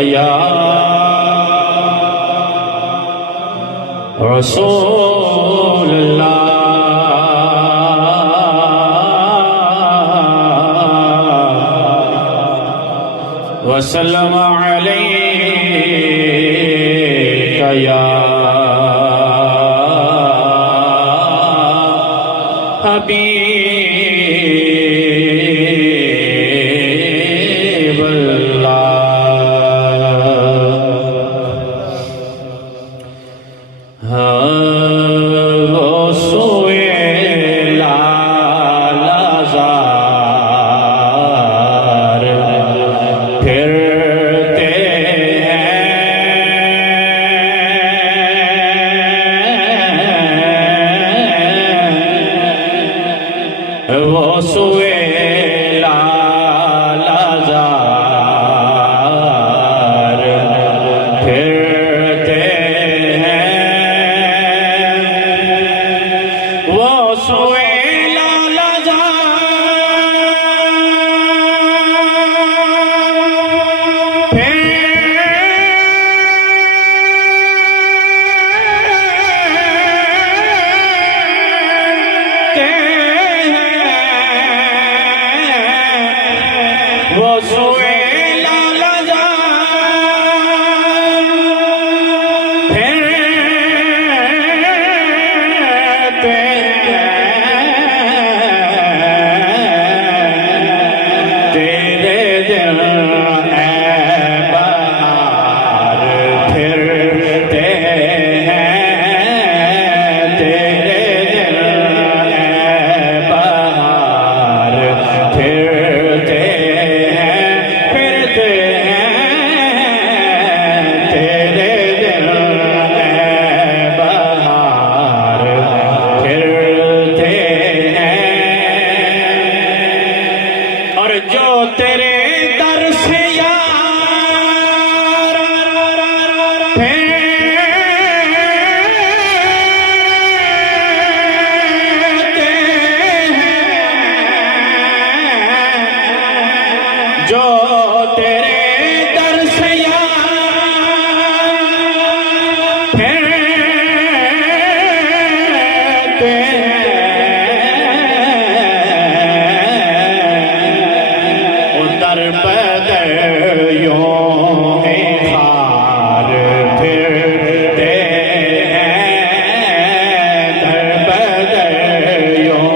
या रसूल अल्लाह वसल्लम अलैका या हबीब अल्लाह। वो सोए लालजार फिरते हैं, वो सोए लालजार फिरते हैं, वो सोए वो सोए लालजार फिरते हैं, तेरे दिल ऐ बहार फिरते हैं, तेरे दिल ऐ बहार फिरते जो तेरे दर से यार फेरते हैं, जो तेरे दर से यार फेरते हैं, दर बदर यूं ही खार फिरते हैं, दर बदर यूं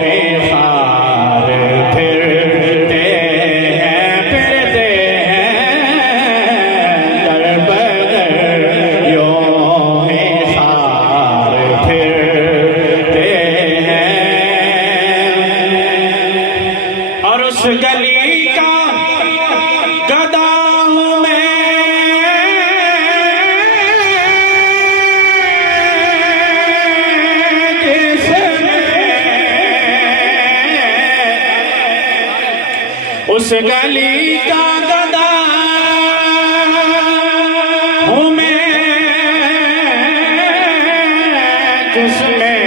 ही खार फिरते हैं, फिरते हैं, दर बदर यूं ही खार फिरते हैं। और उस गली गदा हूँ मैं, उस गली का गदा हूँ मैं, जिसमें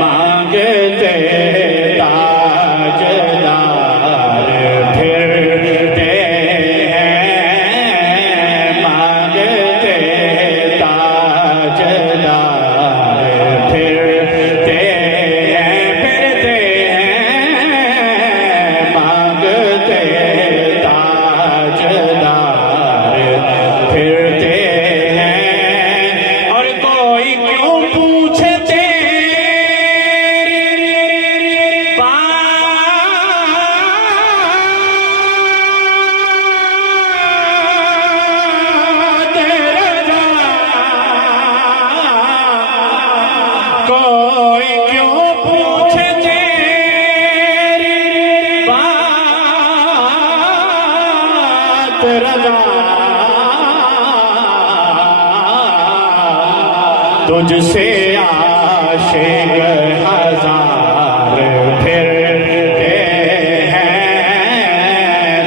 मांगते ताजदार फिरते हैं, मांगते ताजदार फिरते हैं, फिरते हैं, मांगते ताजदार फिरते हैं। और कोई क्यों पूछे कोई क्यों पूछे तेरी बात रज़ा, तुझसे आशिक हजार फिरते हैं,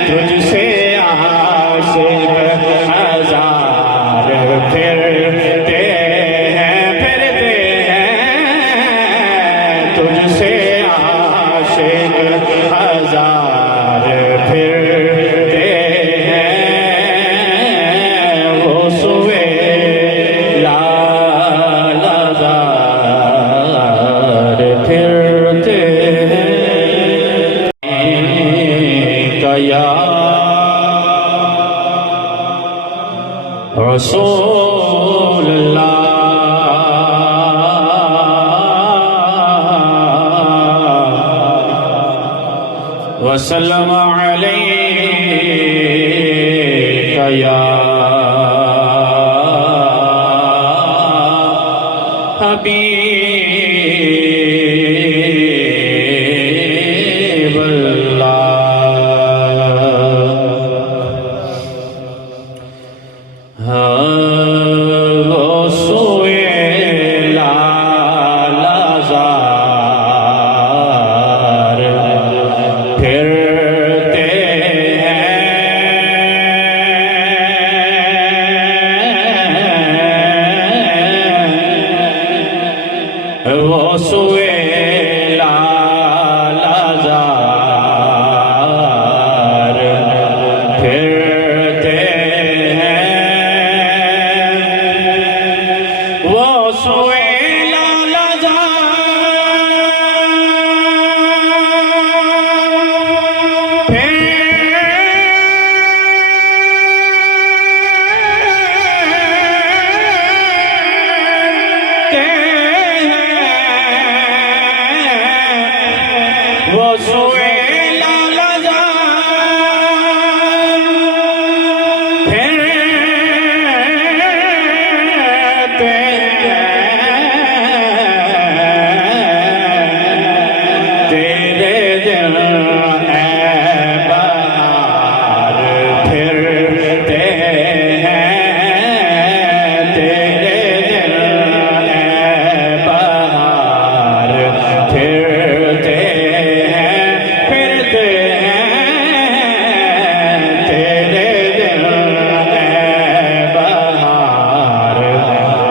तुझसे आशिक हजार फिरते हैं, फिरते हैं, तुझसे आशिक रसूल अल्लाह वसल्लम अलैका या हबीब अल्लाह। वो सोए लालजार फिरते हैं, वो सोए लालजार फिरते हैं, वो सोए लालजार फिरते हैं, वो सोए लालजार फिरते हैं, तेरे दिल ए बहार फिरते हैं, तेरे दिल ए बहार फिरते हैं, फिरते हैं, तेरे दिल ए बहार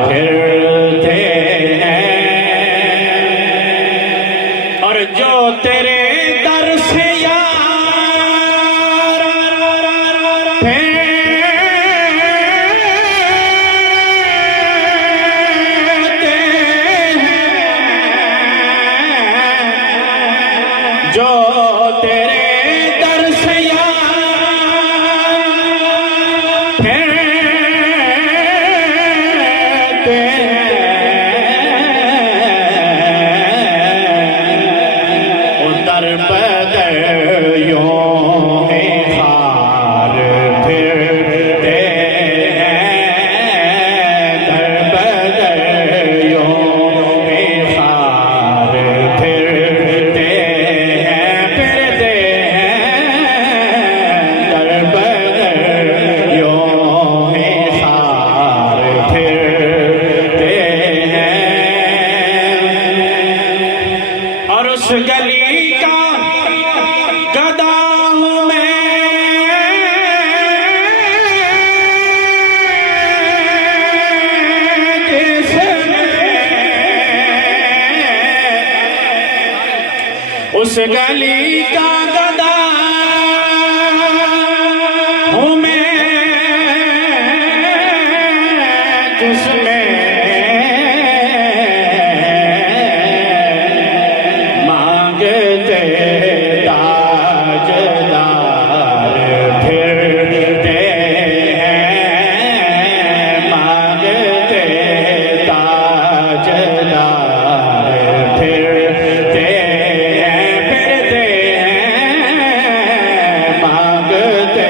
फिरते हैं। और जो तेरे दर से यार फेरते हैं, जो तेरे दर से यार फेरते हैं, दर बदर यूं ही खार फिरते हैं, दर बदर यूं ही खार फिरते हैं, फिरते हैं, दर बदर यूं ही खार फिरते हैं। और उस गली का गदा हूँ मैं, उस गली का गदा हूँ मैं, जिसमें मांगते ताजदार फिरते हैं, मांगते ताजदार फिरते हैं, फिरते हैं, मांगते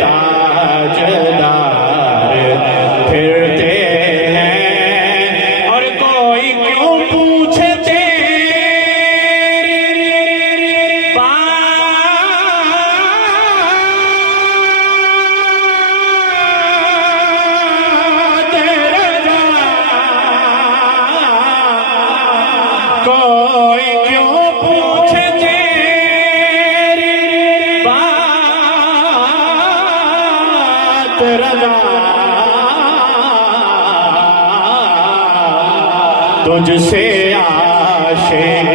ताजदार फिरते हैं। और कोई क्यों पूछे कोई क्यों पूछे तेरी बात रजा, तुझसे आशिक